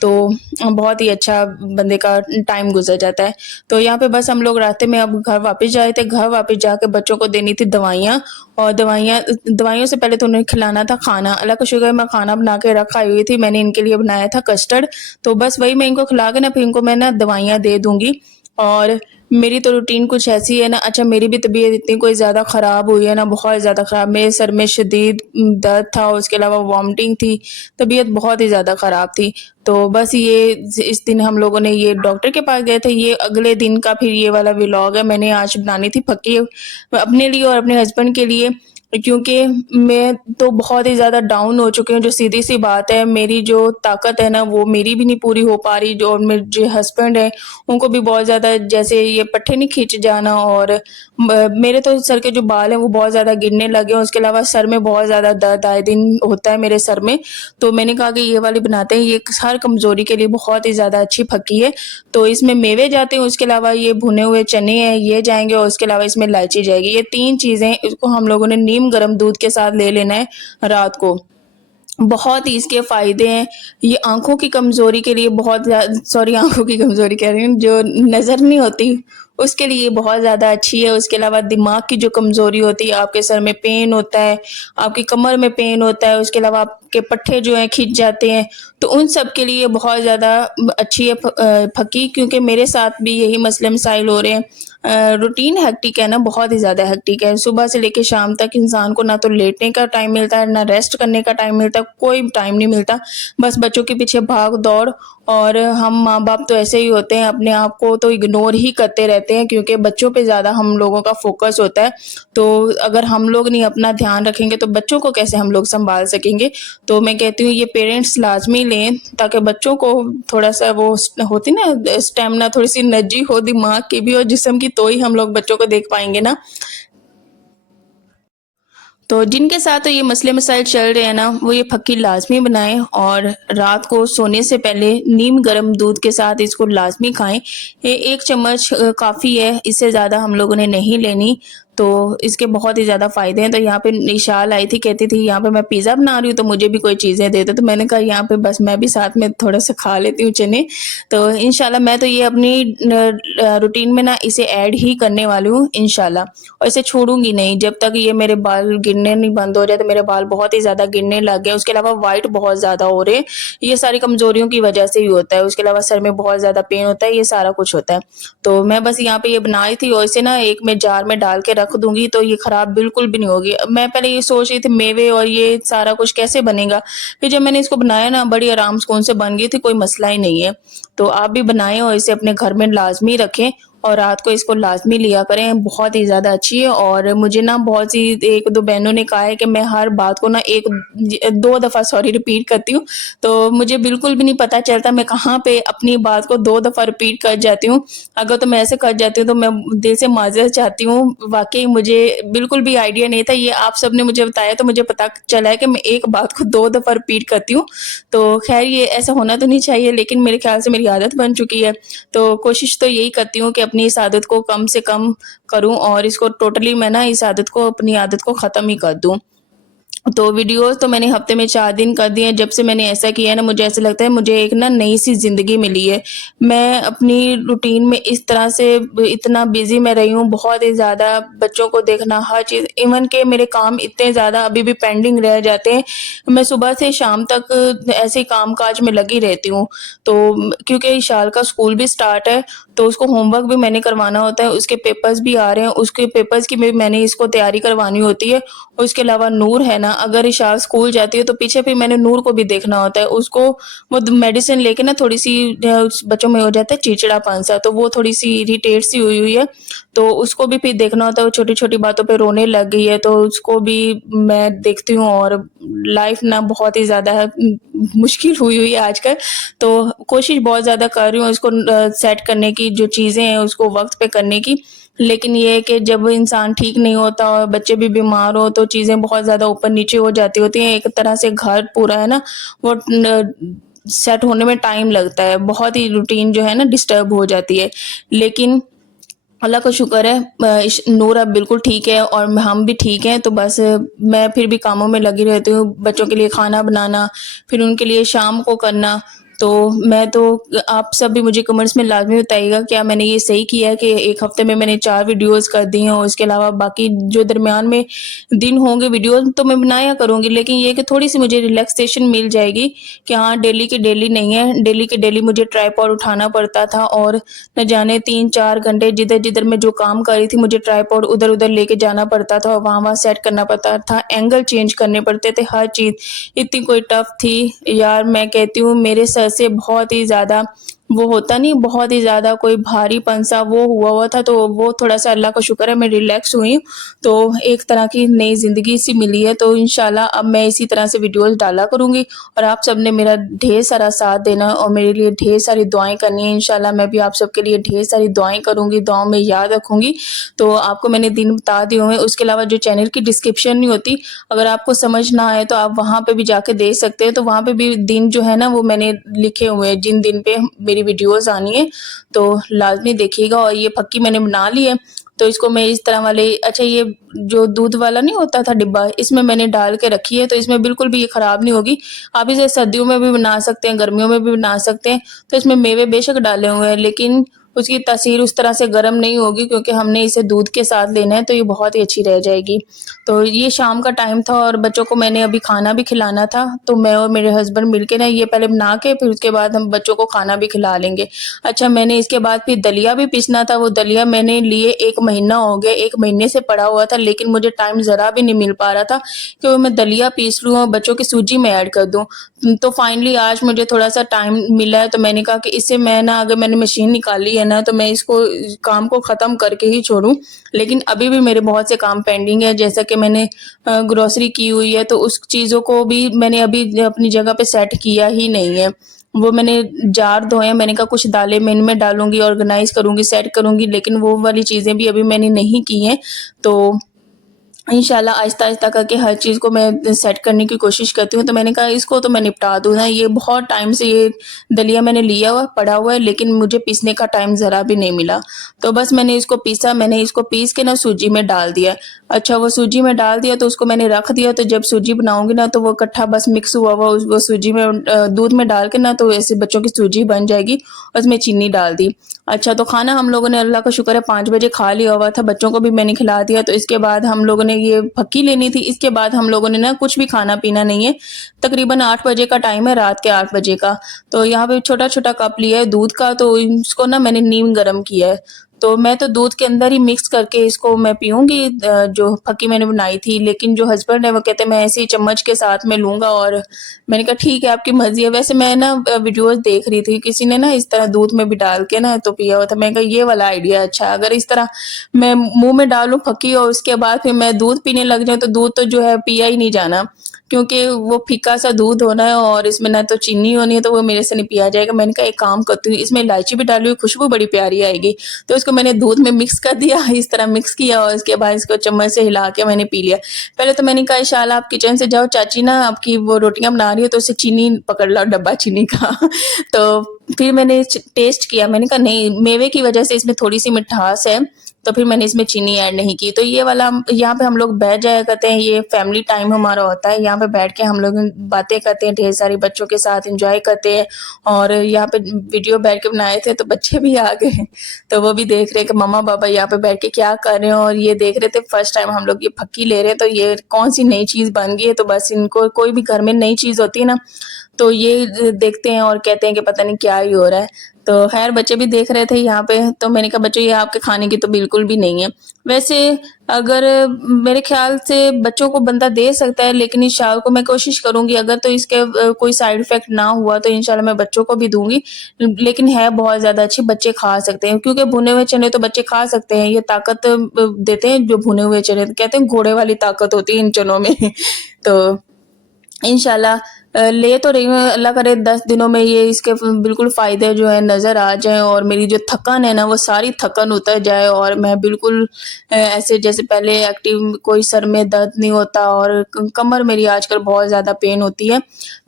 تو بہت ہی اچھا بندے کا ٹائم گزر جاتا ہے۔ تو یہاں پہ بس ہم لوگ راستے میں اب گھر واپس جائے تھے، گھر واپس جا کے بچوں کو دینی تھی دوائیاں، اور دوائیوں سے پہلے تو انہیں کھلانا تھا کھانا۔ اللہ کا شکر ہے میں کھانا بنا کے رکھا ہوئی تھی، میں نے ان کے لیے بنایا تھا کسٹرڈ، تو بس وہی میں ان کو کھلا کے نا پھر ان کو میں نا دوائیاں دے دوں گی۔ اور میری تو روٹین کچھ ایسی ہے نا، اچھا میری بھی طبیعت اتنی کوئی زیادہ خراب ہوئی ہے نا، بہت زیادہ خراب، میرے سر میں شدید درد تھا، اس کے علاوہ وامٹنگ تھی، طبیعت بہت ہی زیادہ خراب تھی۔ تو بس یہ اس دن ہم لوگوں نے یہ ڈاکٹر کے پاس گئے تھے، یہ اگلے دن کا پھر یہ والا ولاگ ہے، میں نے آج بنانی تھی پھکی اپنے لیے اور اپنے ہسبینڈ کے لیے، کیونکہ میں تو بہت ہی زیادہ ڈاؤن ہو چکی ہوں، جو سیدھی سی بات ہے، میری جو طاقت ہے نا وہ میری بھی نہیں پوری ہو پا رہی، جو میرے جو ہسبینڈ ہیں ان کو بھی بہت زیادہ جیسے یہ پٹھے نہیں کھینچ جانا، اور میرے تو سر کے جو بال ہیں وہ بہت زیادہ گرنے لگے ہیں، اس کے علاوہ سر میں بہت زیادہ درد آئے دن ہوتا ہے میرے سر میں۔ تو میں نے کہا کہ یہ والی بناتے ہیں، یہ ہر کمزوری کے لیے بہت ہی زیادہ اچھی پھکی ہے۔ تو اس میں میوے جاتے ہیں، اس کے علاوہ یہ بھنے ہوئے چنے ہیں یہ جائیں گے، اور اس کے علاوہ اس میں الائچی جائے گی، یہ 3 چیزیں اس کو ہم لوگوں نے نیم گرم دودھ کے ساتھ لے لینا ہے رات کو۔ بہت ہی اس کے فائدے ہیں، یہ آنکھوں کی کمزوری کے لیے بہت زیادہ آنکھوں کی کمزوری کہہ رہی ہوں، جو نظر نہیں ہوتی اس کے لیے بہت زیادہ اچھی ہے۔ اس کے علاوہ دماغ کی جو کمزوری ہوتی ہے، آپ کے سر میں پین ہوتا ہے، آپ کی کمر میں پین ہوتا ہے، اس کے علاوہ آپ کے پٹھے جو ہیں کھنچ جاتے ہیں، تو ان سب کے لیے بہت زیادہ اچھی ہے پھکی، کیونکہ میرے ساتھ بھی یہی مسئلے مسائل ہو رہے ہیں۔ روٹین ہیکٹک ہے نا، بہت ہی زیادہ ہیکٹک ہے، صبح سے لے کے شام تک انسان کو نہ تو لیٹنے کا ٹائم ملتا ہے، نہ ریسٹ کرنے کا ٹائم ملتا ہے، کوئی ٹائم نہیں ملتا، بس بچوں کے پیچھے بھاگ دوڑ۔ اور ہم ماں باپ تو ایسے ہی ہوتے ہیں، اپنے آپ کو تو اگنور ہی کرتے رہتے ہیں، کیونکہ بچوں پہ زیادہ ہم لوگوں کا فوکس ہوتا ہے۔ تو اگر ہم لوگ نہیں اپنا دھیان رکھیں گے تو بچوں کو کیسے ہم لوگ سنبھال سکیں گے؟ تو میں کہتی ہوں یہ پیرنٹس لازمی لیں، تاکہ بچوں کو تھوڑا سا وہ ہوتی نا اسٹیمنا، تھوڑی سی انرجی ہو دماغ کی بھی اور جسم کی، تو ہی ہم لوگ بچوں کو دیکھ پائیں گے نا۔ تو جن کے ساتھ یہ مسئلے مسائل چل رہے ہیں نا، وہ یہ پھکی لازمی بنائیں، اور رات کو سونے سے پہلے نیم گرم دودھ کے ساتھ اس کو لازمی کھائیں۔ یہ 1 چمچ کافی ہے، اس سے زیادہ ہم لوگوں نے نہیں لینی، تو اس کے بہت ہی زیادہ فائدے ہیں۔ تو یہاں پہ نشال آئی تھی، کہتی تھی یہاں پہ میں پیزا بنا رہی ہوں تو مجھے بھی کوئی چیزیں دے دو، تو میں نے کہا یہاں پہ بس میں بھی ساتھ میں تھوڑا سا کھا لیتی ہوں چنے۔ تو انشاءاللہ میں تو یہ اپنی روٹین میں نا اسے ایڈ ہی کرنے والی ہوں انشاءاللہ، اور اسے چھوڑوں گی نہیں جب تک یہ میرے بال گرنے نہیں بند ہو جائے۔ تو میرے بال بہت ہی زیادہ گرنے لگ گئے، اس کے علاوہ وائٹ بہت زیادہ ہو رہے، یہ ساری کمزوریوں کی وجہ سے ہی ہوتا ہے، اس کے علاوہ سر میں بہت زیادہ پین ہوتا ہے، یہ سارا کچھ ہوتا ہے۔ تو میں بس یہاں پہ یہ بنائی تھی، اور اسے نا ایک میں جار میں ڈال کے رکھ دوں گی، تو یہ خراب بالکل بھی نہیں ہوگی۔ میں پہلے یہ سوچ رہی تھی میوے اور یہ سارا کچھ کیسے بنے گا، پھر جب میں نے اس کو بنایا نا بڑی آرام سکون سے بن گئی تھی، کوئی مسئلہ ہی نہیں ہے۔ تو آپ بھی بنائیں اور اسے اپنے گھر میں لازمی رکھیں، اور رات کو اس کو لازمی لیا کریں، بہت ہی زیادہ اچھی ہے۔ اور مجھے نا بہت سی 1-2 بہنوں نے کہا ہے کہ میں ہر بات کو نا 2 دفعہ ریپیٹ کرتی ہوں، تو مجھے بالکل بھی نہیں پتا چلتا میں کہاں پہ اپنی بات کو 2 دفعہ ریپیٹ کر جاتی ہوں۔ اگر تو میں ایسے کر جاتی ہوں تو میں دل سے معذرت چاہتی ہوں، واقعی مجھے بالکل بھی آئیڈیا نہیں تھا، یہ آپ سب نے مجھے بتایا تو مجھے پتا چلا ہے کہ میں ایک بات کو 2 دفعہ ریپیٹ کرتی ہوں۔ تو خیر یہ ایسا ہونا تو نہیں چاہیے، لیکن میرے خیال سے میری عادت بن چکی ہے، تو کوشش تو یہی کرتی ہوں کہ اپنی اس عادت کو کم سے کم کروں، اور اس کو ٹوٹلی میں نا اس عادت کو اپنی عادت کو ختم ہی کر دوں۔ تو ویڈیوز تو میں نے ہفتے میں 4 دن کر دی ہیں، جب سے میں نے ایسا کیا ہے نا مجھے ایسا لگتا ہے مجھے ایک نا نئی سی زندگی ملی ہے۔ میں اپنی روٹین میں اس طرح سے اتنا بیزی میں رہی ہوں، بہت ہی زیادہ بچوں کو دیکھنا، ہر چیز، ایون کہ میرے کام اتنے زیادہ ابھی بھی پینڈنگ رہ جاتے ہیں، میں صبح سے شام تک ایسے کام کاج میں لگی رہتی ہوں۔ تو کیونکہ اشال کا اسکول بھی سٹارٹ ہے، تو اس کو ہوم ورک بھی میں نے کروانا ہوتا ہے، اس کے پیپرز بھی آ رہے ہیں، اس کے پیپرز کی بھی میں نے اس کو تیاری کروانی ہوتی ہے۔ اور اس کے علاوہ نور ہے نا، اگر اشال اسکول جاتی ہے تو پیچھے بھی میں نے نور کو بھی دیکھنا ہوتا ہے، اس کو وہ میڈیسن لے کے نا تھوڑی سی بچوں میں ہو جاتا ہے چڑچڑا پن سا، تو وہ تھوڑی سی اریٹیٹ سی ہوئی ہے، تو اس کو بھی پھر دیکھنا ہوتا ہے، وہ چھوٹی چھوٹی باتوں پہ رونے لگ گئی ہے، تو اس کو بھی میں دیکھتی ہوں، اور لائف نا بہت ہی زیادہ مشکل ہوئی ہے آج کل، تو کوشش بہت زیادہ کر رہی ہوں اس کو سیٹ کرنے کی، جو چیزیں ہیں اس کو وقت پہ کرنے کی، لیکن یہ ہے کہ جب انسان ٹھیک نہیں ہوتا اور بچے بھی بیمار ہو تو چیزیں بہت زیادہ اوپر نیچے ہو جاتی ہوتی ہیں، ایک طرح سے گھر پورا ہے نا وہ سیٹ ہونے میں ٹائم لگتا ہے، بہت ہی روٹین جو ہے نا ڈسٹرب ہو جاتی ہے، لیکن اللہ کا شکر ہے نور اب بالکل ٹھیک ہے اور ہم بھی ٹھیک ہیں، تو بس میں پھر بھی کاموں میں لگی رہتی ہوں، بچوں کے لیے کھانا بنانا، پھر ان کے لیے شام کو کرنا، تو میں تو آپ سب بھی مجھے کمنٹس میں لازمی بتائیے گا کیا میں نے یہ صحیح کیا ہے کہ ایک ہفتے میں نے 4 ویڈیوز کر دی ہیں، اور اس کے علاوہ باقی جو درمیان میں دن ہوں گے ویڈیوز تو میں بنایا کروں گی، لیکن یہ کہ تھوڑی سی مجھے ریلیکسیشن مل جائے گی کہ ہاں ڈیلی کے ڈیلی نہیں ہے، ڈیلی کے ڈیلی مجھے ٹرائیپوڈ اٹھانا پڑتا تھا، اور نہ جانے 3-4 گھنٹے جدھر جدھر میں جو کام کر رہی تھی مجھے ٹرائیپوڈ ادھر ادھر لے کے جانا پڑتا تھا، اور وہاں سیٹ کرنا پڑتا تھا، اینگل چینج کرنے پڑتے تھے، ہر چیز اتنی کوئی ٹف تھی یار، میں کہتی ہوں میرے سر سے بہت ہی زیادہ وہ ہوتا نہیں، بہت ہی زیادہ کوئی بھاری پنسا وہ ہوا تھا، تو وہ تھوڑا سا اللہ کا شکر ہے میں ریلیکس ہوئی، تو ایک طرح کی نئی زندگی سی ملی ہے۔ تو انشاءاللہ اب میں اسی طرح سے ویڈیوز ڈالا کروں گی، اور آپ سب نے میرا ڈھیر سارا ساتھ دینا اور میرے لیے ڈھیر ساری دعائیں کرنی ہیں، انشاءاللہ میں بھی آپ سب کے لیے ڈھیر ساری دعائیں کروں گی، دعاؤں میں یاد رکھوں گی۔ تو آپ کو میں نے دن بتا دیے ہوئے، اس کے علاوہ جو چینل کی ڈسکرپشن نہیں ہوتی، اگر آپ کو سمجھ نہ آئے تو آپ وہاں پہ بھی جا کے دیکھ سکتے ہیں، تو وہاں پہ بھی دن جو ہے نا وہ میں نے لکھے ہوئے ہیں جن دن پہ میری ویڈیوز آنی ہے، تو لازمی دیکھیے گا۔ اور یہ پھکی میں نے بنا لی ہے، تو اس کو میں اس طرح والے اچھا یہ جو دودھ والا نہیں ہوتا تھا ڈبہ، اس میں نے ڈال کے رکھی ہے، تو اس میں بالکل بھی یہ خراب نہیں ہوگی، آپ اسے سردیوں میں بھی بنا سکتے ہیں، گرمیوں میں بھی بنا سکتے ہیں۔ تو اس میں میوے بے شک ڈالے ہوئے ہیں، لیکن اس کی تاثیر اس طرح سے گرم نہیں ہوگی کیونکہ ہم نے اسے دودھ کے ساتھ لینا ہے، تو یہ بہت ہی اچھی رہ جائے گی۔ تو یہ شام کا ٹائم تھا اور بچوں کو میں نے ابھی کھانا بھی کھلانا تھا، تو میں اور میرے ہسبینڈ مل کے نا یہ پہلے بنا کے پھر اس کے بعد ہم بچوں کو کھانا بھی کھلا لیں گے۔ اچھا میں نے اس کے بعد پھر دلیا بھی پیسنا تھا، وہ دلیا میں نے لیے 1 مہینہ ہو گیا، 1 مہینے سے پڑا ہوا تھا، لیکن مجھے ٹائم ذرا بھی نہیں مل پا رہا تھا کہ وہ میں دلیا پیس لوں اور بچوں کی سوجی میں ایڈ کر دوں۔ تو فائنلی آج مجھے تھوڑا سا ٹائم ملا ہے، تو میں نے کہا کہ اس سے میں نا اگر میں نے مشین نکالی ہے نا تو میں اس کو کام کو ختم کر کے ہی چھوڑوں، لیکن ابھی بھی میرے بہت سے کام پینڈنگ ہے، جیسا کہ میں نے گروسری کی ہوئی ہے، تو اس چیزوں کو بھی میں نے ابھی اپنی جگہ پہ سیٹ کیا ہی نہیں ہے۔ وہ میں نے جار دھوئے، میں نے کہا کچھ دالیں میں ان میں ڈالوں گی، آرگنائز کروں گی، سیٹ کروں گی، لیکن وہ والی چیزیں بھی ابھی میں نے نہیں کی ہیں، تو انشاءاللہ آہستہ آہستہ کر کے ہر چیز کو میں سیٹ کرنے کی کوشش کرتی ہوں۔ تو میں نے کہا اس کو تو میں نپٹا دوں نا، یہ بہت ٹائم سے یہ دلیا میں نے لیا ہوا پڑا ہوا ہے، لیکن مجھے پیسنے کا ٹائم ذرا بھی نہیں ملا، تو بس میں نے اس کو پیسا، میں نے اس کو پیس کے نا سوجی میں ڈال دیا۔ اچھا وہ سوجی میں ڈال دیا تو اس کو میں نے رکھ دیا، تو جب سوجی بناؤں گی نا تو وہ کٹھا بس مکس ہوا ہوا وہ سوجی میں دودھ میں ڈال کے نا تو ایسے بچوں کی سوجی بن جائے گی، اور اس میں چینی ڈال دی۔ اچھا تو کھانا ہم لوگوں نے اللہ کا شکر ہے 5 بجے کھا لیا ہوا تھا، بچوں کو بھی میں نے کھلا دیا، تو اس کے بعد ہم لوگوں نے یہ پھکی لینی تھی، اس کے بعد ہم لوگوں نے نا کچھ بھی کھانا پینا نہیں ہے، تقریباً 8 بجے کا ٹائم ہے، رات کے 8 بجے کا، تو یہاں پہ چھوٹا چھوٹا کپ لیا ہے دودھ کا، تو اس کو نا میں نے نیم گرم کیا ہے، تو میں تو دودھ کے اندر ہی مکس کر کے اس کو میں پیوں گی جو پھکی میں نے بنائی تھی، لیکن جو ہسبینڈ ہے وہ کہتے ہیں میں ایسے ہی چمچ کے ساتھ میں لوں گا، اور میں نے کہا ٹھیک ہے آپ کی مرضی ہے۔ ویسے میں نا ویڈیوز دیکھ رہی تھی، کسی نے نا اس طرح دودھ میں بھی ڈال کے نا تو پیا ہوا تھا، میں نے کہا یہ والا آئیڈیا اچھا ہے، اگر اس طرح میں منہ میں ڈالوں پھکی اور اس کے بعد پھر میں دودھ پینے لگ جاؤں تو دودھ تو جو ہے پیا ہی نہیں جانا، کیونکہ وہ پھیکا سا دودھ ہونا ہے اور اس میں نہ تو چینی ہونی ہے، تو وہ میرے سے نہیں پیا جائے گا۔ میں نے کہا ایک کام کرتی ہوں، اس میں الائچی بھی ڈالی ہوئی، خوشبو بڑی پیاری آئے گی، تو اس کو میں نے دودھ میں مکس کر دیا، اس طرح مکس کیا اور اس کے بعد اس کو چمچ سے ہلا کے میں نے پی لیا۔ پہلے تو میں نے کہا انشاءاللہ آپ کچن سے جاؤ، چاچی نا آپ کی وہ روٹیاں بنا رہی ہے تو اسے چینی پکڑ لاؤ، ڈبہ چینی کا تو پھر میں نے ٹیسٹ کیا، میں نے کہا نہیں، میوے کی وجہ سے اس میں تھوڑی سی مٹھاس ہے، تو پھر میں نے اس میں چینی ایڈ نہیں کی۔ تو یہ والا یہاں پہ ہم لوگ بیٹھ جایا کرتے ہیں، یہ فیملی ٹائم ہمارا ہوتا ہے، یہاں پہ بیٹھ کے ہم لوگ باتیں کرتے ہیں، ڈھیر ساری بچوں کے ساتھ انجوائے کرتے ہیں، اور یہاں پہ ویڈیو بیٹھ کے بنائے تھے تو بچے بھی آ گئے، تو وہ بھی دیکھ رہے کہ مما بابا یہاں پہ بیٹھ کے کیا کر رہے ہیں، اور یہ دیکھ رہے تھے فرسٹ ٹائم ہم لوگ یہ پھکی لے رہے ہیں، تو یہ کون سی نئی چیز بن گئی ہے، تو بس ان کو کوئی بھی گھر میں نئی چیز ہوتی ہے نا تو یہ دیکھتے ہیں اور کہتے ہیں کہ پتہ نہیں کیا ہی ہو رہا ہے۔ تو خیر بچے بھی دیکھ رہے تھے یہاں پہ، تو میں نے کہا بچوں یہ آپ کے کھانے کی تو بالکل بھی نہیں ہے۔ ویسے اگر میرے خیال سے بچوں کو بندہ دے سکتا ہے، لیکن اس شال کو میں کوشش کروں گی اگر تو اس کے کوئی سائیڈ افیکٹ نہ ہوا تو انشاءاللہ میں بچوں کو بھی دوں گی، لیکن ہے بہت زیادہ اچھی، بچے کھا سکتے ہیں، کیونکہ بھنے ہوئے چنے تو بچے کھا سکتے ہیں، یہ طاقت دیتے ہیں جو بھنے ہوئے چنے، کہتے ہیں گھوڑے والی طاقت ہوتی ہے ان چنوں میں تو انشاءاللہ لے تو رہی ہوں، اللہ کرے 10 دنوں میں یہ اس کے بالکل فائدے جو ہے نظر آ جائیں، اور میری جو تھکن ہے نا وہ ساری تھکن اتر جائے، اور میں بالکل ایسے جیسے پہلے ایکٹیو، کوئی سر میں درد نہیں ہوتا، اور کمر میری آج کل بہت زیادہ پین ہوتی ہے،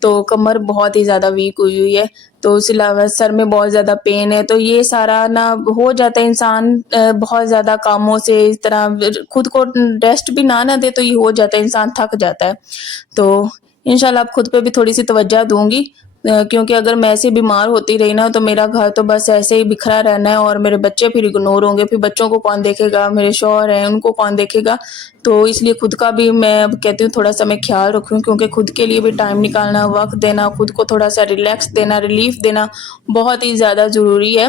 تو کمر بہت ہی زیادہ ویک ہوئی ہوئی ہے، تو اس علاوہ سر میں بہت زیادہ پین ہے، تو یہ سارا نا ہو جاتا ہے انسان بہت زیادہ کاموں سے، اس طرح خود کو ریسٹ بھی نہ دے تو یہ ہو جاتا ہے، انسان تھک جاتا ہے، تو انشاءاللہ اب خود پہ بھی تھوڑی سی توجہ دوں گی۔ کیونکہ اگر میں ایسے بیمار ہوتی رہی نا تو میرا گھر تو بس ایسے ہی بکھرا رہنا ہے اور میرے بچے پھر اگنور ہوں گے، پھر بچوں کو کون دیکھے گا، میرے شوہر ہیں ان کو کون دیکھے گا. تو اس لیے خود کا بھی میں اب کہتی ہوں تھوڑا سا میں خیال رکھوں، کیونکہ خود کے لیے بھی ٹائم نکالنا، وقت دینا، خود کو تھوڑا سا ریلیکس دینا، ریلیف دینا بہت ہی زیادہ ضروری ہے.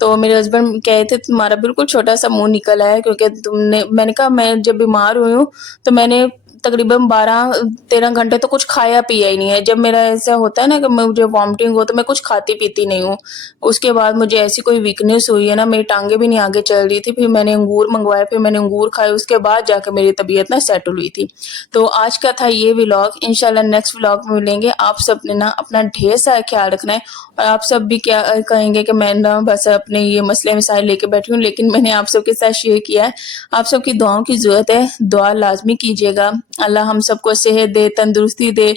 تو میرے ہسبینڈ کہے تھے تمہارا بالکل چھوٹا سا منہ نکل ہے، کیونکہ میں نے کہا میں جب بیمار ہوئی ہوں تو میں نے تقریباً 12-13 گھنٹے تو کچھ کھایا پیا ہی نہیں ہے. جب میرا ایسا ہوتا ہے نا کہ مجھے وامٹنگ ہو تو میں کچھ کھاتی پیتی نہیں ہوں. اس کے بعد مجھے ایسی کوئی ویکنیس ہوئی ہے نا، میری ٹانگیں بھی نہیں آگے چل رہی تھی، پھر میں نے انگور منگوائے، پھر میں نے انگور کھائے، اس کے بعد جا کے میری طبیعت نا سیٹل ہوئی تھی. تو آج کا تھا یہ ولاگ. انشاءاللہ نیکسٹ ولاگ میں ملیں گے. آپ سب نے نا اپنا ڈھیر سارا خیال رکھنا ہے، اور آپ سب بھی کیا کہیں گے کہ میں نا بس اپنے یہ مسئلے مسائل لے کے بیٹھی ہوں، لیکن میں نے آپ سب کے ساتھ شیئر کیا ہے. آپ سب کی دعاؤں کی ضرورت ہے، دعا لازمی کیجیے گا. اللہ ہم سب کو صحت دے، تندرستی دے،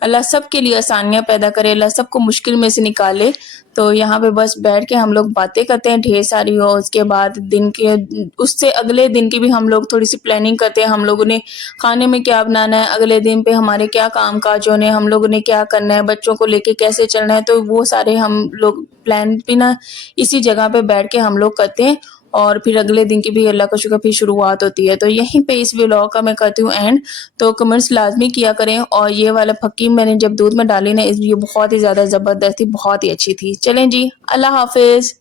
اللہ سب کے لیے آسانیاں پیدا کرے، اللہ سب کو مشکل میں سے نکالے. تو یہاں پہ بس بیٹھ کے ہم لوگ باتیں کرتے ہیں ڈھیر ساری، اور اس کے بعد دن کے اس سے اگلے دن کی بھی ہم لوگ تھوڑی سی پلاننگ کرتے ہیں. ہم لوگوں نے کھانے میں کیا بنانا ہے، اگلے دن پہ ہمارے کیا کام کاج ہونے، ہم لوگوں نے کیا کرنا ہے، بچوں کو لے کے کیسے چلنا ہے. تو وہ سارے ہم لوگ پلان بھی نا اسی جگہ پہ بیٹھ کے ہم لوگ کرتے ہیں، اور پھر اگلے دن کی بھی اللہ کا شکر پھر شروعات ہوتی ہے. تو یہیں پہ اس ولاگ کا میں کرتی ہوں اینڈ. تو کمنٹس لازمی کیا کریں. اور یہ والا پھکی میں نے جب دودھ میں ڈالی نا، یہ بہت ہی زیادہ زبردست تھی، بہت ہی اچھی تھی. چلیں جی، اللہ حافظ.